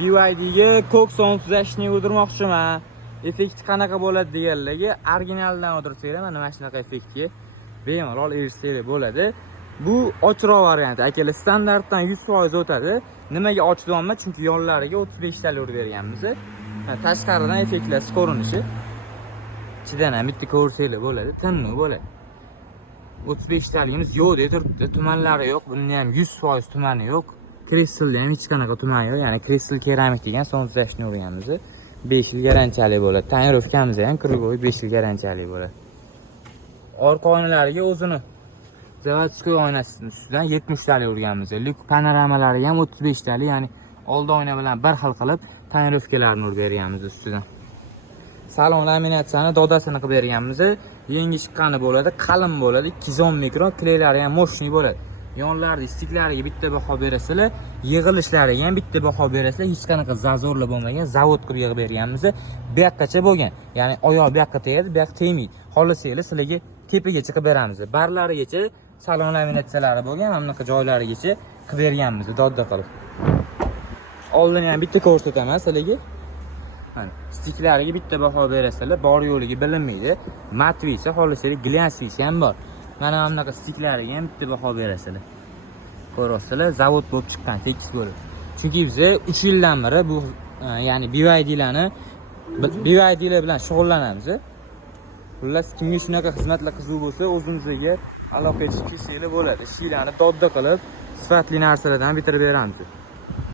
BYDga ko'k so'nsizlashni o'dirmoqchiman. Effekti qanaqa bo'ladi deganlarga originaldan o'dirsanglar mana shunaqa effektga bemalol erishsanglar bo'ladi. Bu ochiqroq varianti. Akalar standartdan 100% o'tadi. Nimaga ochdimman? Chunki yonlariga 35 talik urib berganmiz. Tashqaridan effektlar ko'rinishi. Ichidan ham bitta ko'rsanglar bo'ladi, tinni bo'ladi. 35 taligimiz yo'q deb turibdi. Tumanlari yo'q. Bunda ham 100% tumani yo'q. Kristalda ham hech qanaqa tuman yo'q. Ya'ni kristal keramik degan so'nsizlashni urganmiz. 5 yil garantiyali bo'ladi. Tonirovkamiz ham krugoy 5 yil garantiyali bo'ladi. Orqa oynalariga o'zini zavodskoy oynasining ustidan 70 talik urganmiz. Lyuk panoramalari ham 35 talik, ya'ni old oyna bilan bir xil qilib tonirovkalarni urib berganmiz ustidan. Salon laminatsiyani dodasini qilib berganmiz. Yangi chiqqani bo'ladi, qalin bo'ladi, 210 mikron, kleylari ham moshni bo'ladi. Yonlarida istiklariga bitta baho berasizlar, yig'ilishlariga ham bitta baho berasizlar. Hech qanaqa zazorlar bo'lmagan, zavod qilib yig'ib berganmiz. Bu yoqqacha bo'lgan. Ya'ni oyoq bu yoqqa tegadi, bu yoq tegmaydi. Xohlasanglar sizlarga tepaga chiqib beramiz. Barlarigacha salon laminatsiyalari bo'lgan, mana bunaqa joylarigacha qilib berganmiz, dodda qilib. Oldin ham bitta ko'rsataman sizlarga. Mana stiklariga bitta baho berasizlar, bor yo'ligi bilinmaydi. Matvisi, xohlasanglar glansvisi ham bor. Mana bunaqa stiklariga ham bitta baho berasizlar. Ko'rasizlar, zavod bo'lib chiqqan, tekis bo'lib. Chunki biz 3 yildan beri bu ya'ni BYDlarni BYDlar bilan shug'ullanamiz. Xullas, kimga shunaqa xizmatlar qiziq bo'lsa, o'zimizga aloqa qilishinglar bo'ladi. Ishlarni dodda qilib, sifatli narsalardan bitirib beramiz.